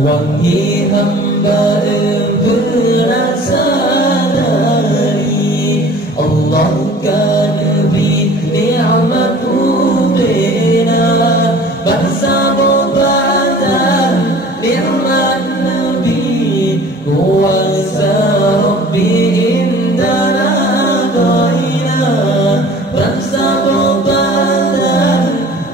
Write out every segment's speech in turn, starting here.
Wangi hamba berasa dari Allah kan bi ni'matu bina bersama badan nikmat Nabi kuasa Rabbi indana qaina bersama badan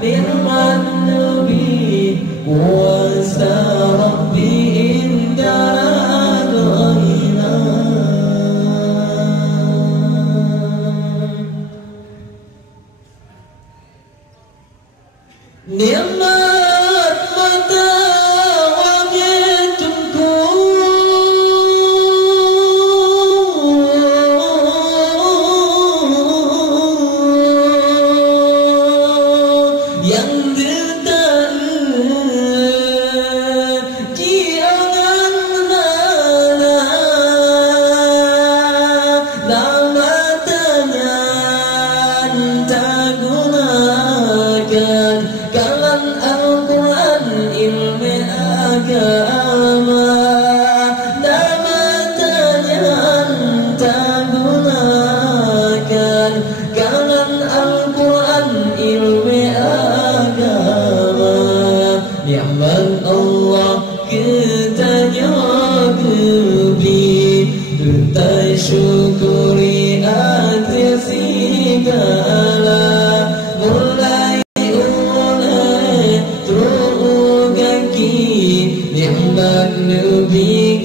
nikmat Nabi kuasa Rabbi indana qaina. Nikmat mata wajibku yang nikmat Allah ketanya kebi dutai syukuri atas segala mulai terus kaki nikmat Nabi